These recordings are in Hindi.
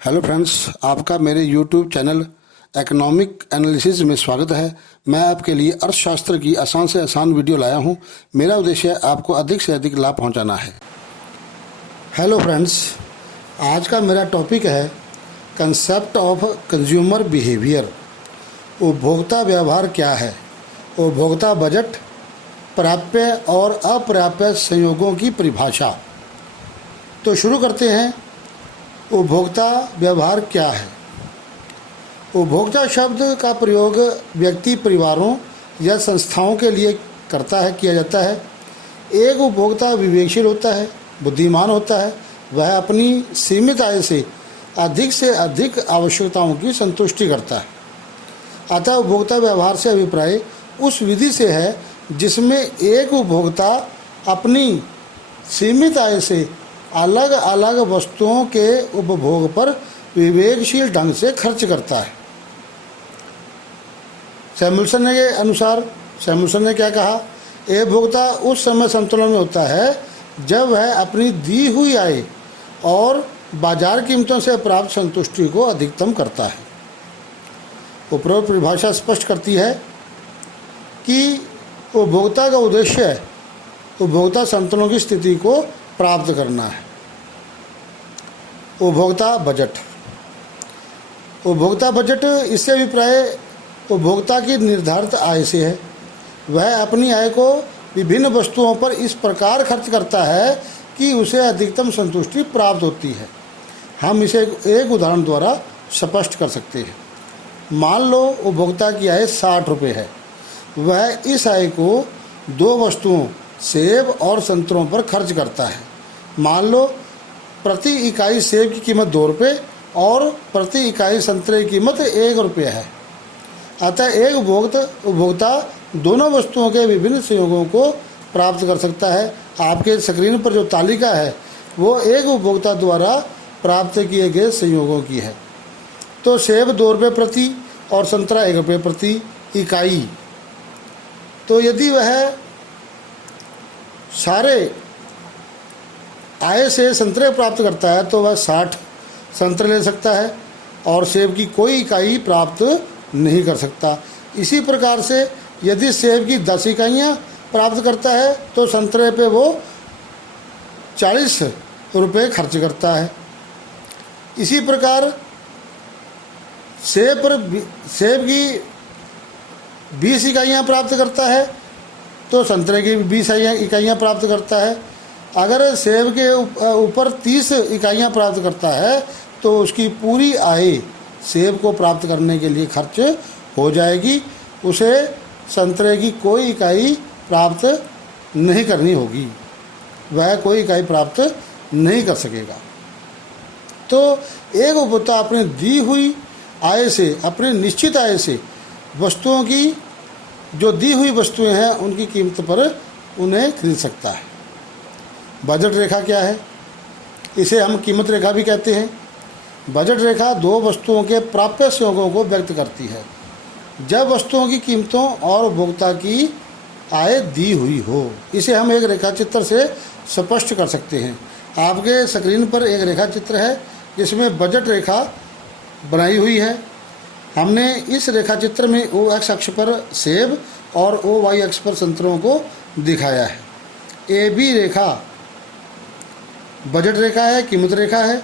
हेलो फ्रेंड्स, आपका मेरे यूट्यूब चैनल इकोनॉमिक एनालिसिस में स्वागत है। मैं आपके लिए अर्थशास्त्र की आसान से आसान वीडियो लाया हूं। मेरा उद्देश्य आपको अधिक से अधिक लाभ पहुंचाना है। हेलो फ्रेंड्स, आज का मेरा टॉपिक है कंसेप्ट ऑफ कंज्यूमर बिहेवियर। उपभोक्ता व्यवहार क्या है, उपभोक्ता बजट, प्राप्य और अप्राप्य संयोगों की परिभाषा। तो शुरू करते हैं। उपभोक्ता व्यवहार क्या है? उपभोक्ता शब्द का प्रयोग व्यक्ति, परिवारों या संस्थाओं के लिए किया जाता है। एक उपभोक्ता विवेकशील होता है, बुद्धिमान होता है। वह अपनी सीमित आय से अधिक आवश्यकताओं की संतुष्टि करता है। अतः उपभोक्ता व्यवहार से अभिप्राय उस विधि से है जिसमें एक उपभोक्ता अपनी सीमित आय से अलग अलग वस्तुओं के उपभोग पर विवेकशील ढंग से खर्च करता है। सैमुअल्सन के अनुसार सैमुअल्सन ने क्या कहा? एक उपभोक्ता उस समय संतुलन में होता है जब वह अपनी दी हुई आय और बाजार कीमतों से प्राप्त संतुष्टि को अधिकतम करता है। उपरोक्त परिभाषा स्पष्ट करती है कि उपभोक्ता का उद्देश्य उपभोक्ता संतुलन की स्थिति को प्राप्त करना है। उपभोक्ता बजट। उपभोक्ता बजट इससे अभिप्राय उपभोक्ता की निर्धारित आय से है। वह अपनी आय को विभिन्न वस्तुओं पर इस प्रकार खर्च करता है कि उसे अधिकतम संतुष्टि प्राप्त होती है। हम इसे एक उदाहरण द्वारा स्पष्ट कर सकते हैं। मान लो उपभोक्ता की आय 60 रुपये है। वह इस आय को दो वस्तुओं सेब और संतरों पर खर्च करता है। मान लो प्रति इकाई सेब की कीमत 2 रुपये और प्रति इकाई संतरे की कीमत 1 रुपये है। अतः एक उपभोक्ता दोनों वस्तुओं के विभिन्न संयोगों को प्राप्त कर सकता है। आपके स्क्रीन पर जो तालिका है वो एक उपभोक्ता द्वारा प्राप्त किए गए संयोगों की है। तो सेब 2 रुपये प्रति और संतरा 1 रुपये प्रति इकाई। तो यदि वह सारे आय से संतरे प्राप्त करता है तो वह 60 संतरे ले सकता है और सेब की कोई इकाई प्राप्त नहीं कर सकता। इसी प्रकार से यदि सेब की 10 इकाइयाँ प्राप्त करता है तो संतरे पे वो 40 रुपये खर्च करता है। इसी प्रकार सेब की 20 इकाइयाँ प्राप्त करता है तो संतरे की 20 इकाइयाँ प्राप्त करता है। अगर सेब के ऊपर 30 इकाइयाँ प्राप्त करता है तो उसकी पूरी आय सेब को प्राप्त करने के लिए खर्च हो जाएगी। उसे संतरे की कोई इकाई प्राप्त नहीं करनी होगी, वह कोई इकाई प्राप्त नहीं कर सकेगा। तो एक उपभोक्ता अपनी दी हुई आय से, अपनी निश्चित आय से वस्तुओं की, जो दी हुई वस्तुएं हैं उनकी कीमत पर उन्हें खरीद सकता है। बजट रेखा क्या है? इसे हम कीमत रेखा भी कहते हैं। बजट रेखा दो वस्तुओं के प्राप्य संयोगों को व्यक्त करती है जब वस्तुओं की कीमतों और उपभोक्ता की आय दी हुई हो। इसे हम एक रेखा चित्र से स्पष्ट कर सकते हैं। आपके स्क्रीन पर एक रेखा चित्र है जिसमें बजट रेखा बनाई हुई है। हमने इस रेखा चित्र में OX अक्ष पर सेब और OY अक्ष पर संतरों को दिखाया है। AB रेखा बजट रेखा है, कीमत रेखा है।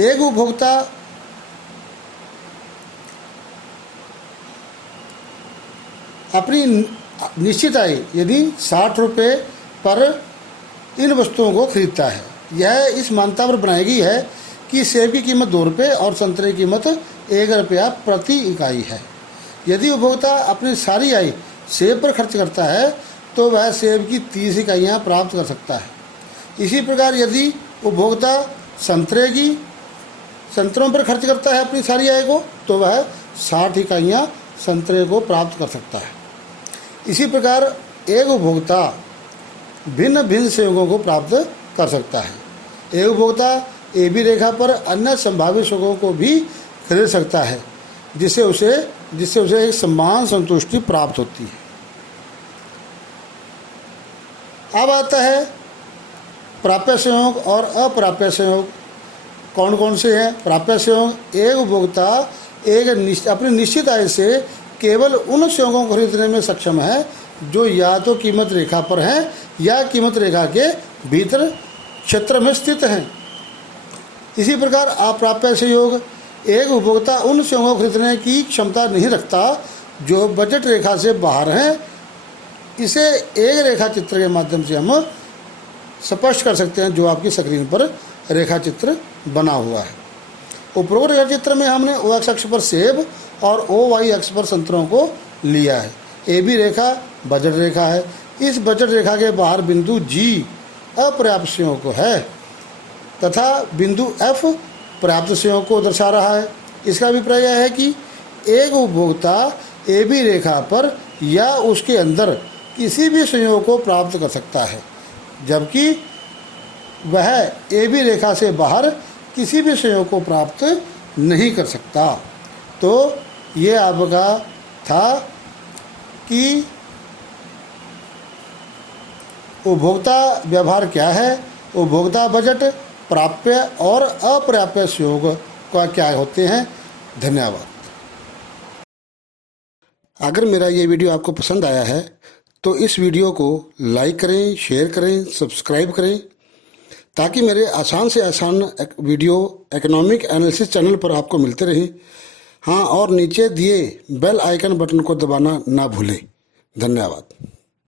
एक उपभोक्ता अपनी निश्चित आय यदि 60 रुपये पर इन वस्तुओं को खरीदता है। यह इस मान्यता पर बनाई गई है कि सेब की कीमत 2 रुपये और संतरे की कीमत 1 रुपया प्रति इकाई है। यदि उपभोक्ता अपनी सारी आय सेब पर खर्च करता है तो वह सेब की 30 इकाइयाँ प्राप्त कर सकता है। इसी प्रकार यदि उपभोक्ता संतरों पर खर्च करता है अपनी सारी आय को तो वह 60 इकाइयाँ संतरे को प्राप्त कर सकता है। इसी प्रकार एक उपभोक्ता भिन्न भिन्न संयोगों को प्राप्त कर सकता है। एक उपभोक्ता AB रेखा पर अन्य संभावित संयोगों को भी खरीद सकता है जिससे उसे एक समान संतुष्टि प्राप्त होती है। अब आता है प्राप्य संयोग और अप्राप्य संयोग। कौन कौन से हैं? प्राप्य संयोग, एक उपभोक्ता अपनी निश्चित आय से केवल उन संयोगों को खरीदने में सक्षम है जो या तो कीमत रेखा पर हैं या कीमत रेखा के भीतर क्षेत्र में स्थित हैं। इसी प्रकार अप्राप्य संयोग, एक उपभोक्ता उन संयोगों को खरीदने की क्षमता नहीं रखता जो बजट रेखा से बाहर हैं। इसे एक रेखा चित्र के माध्यम से हम स्पष्ट कर सकते हैं, जो आपकी स्क्रीन पर रेखा चित्र बना हुआ है। उपरोक्त रेखा चित्र में हमने ओ एक्स अक्ष पर सेब और ओ वाई अक्ष पर संतरों को लिया है। ए बी रेखा बजट रेखा है। इस बजट रेखा के बाहर बिंदु जी अपर्याप्त संयोग को है तथा बिंदु एफ पर्याप्त संयोग को दर्शा रहा है। इसका अभिप्राय यह है कि एक उपभोक्ता ए बी रेखा पर या उसके अंदर किसी भी संयोग को प्राप्त कर सकता है, जबकि वह ए बी रेखा से बाहर किसी भी संयोग को प्राप्त नहीं कर सकता। तो ये आपका था कि उपभोक्ता व्यवहार क्या है, उपभोक्ता बजट, प्राप्य और अप्राप्य संयोग का क्या होते हैं। धन्यवाद। अगर मेरा ये वीडियो आपको पसंद आया है तो इस वीडियो को लाइक करें, शेयर करें, सब्सक्राइब करें, ताकि मेरे आसान से आसान वीडियो इकोनॉमिक एनालिसिस चैनल पर आपको मिलते रहें। हाँ, और नीचे दिए बेल आइकन बटन को दबाना ना भूलें। धन्यवाद।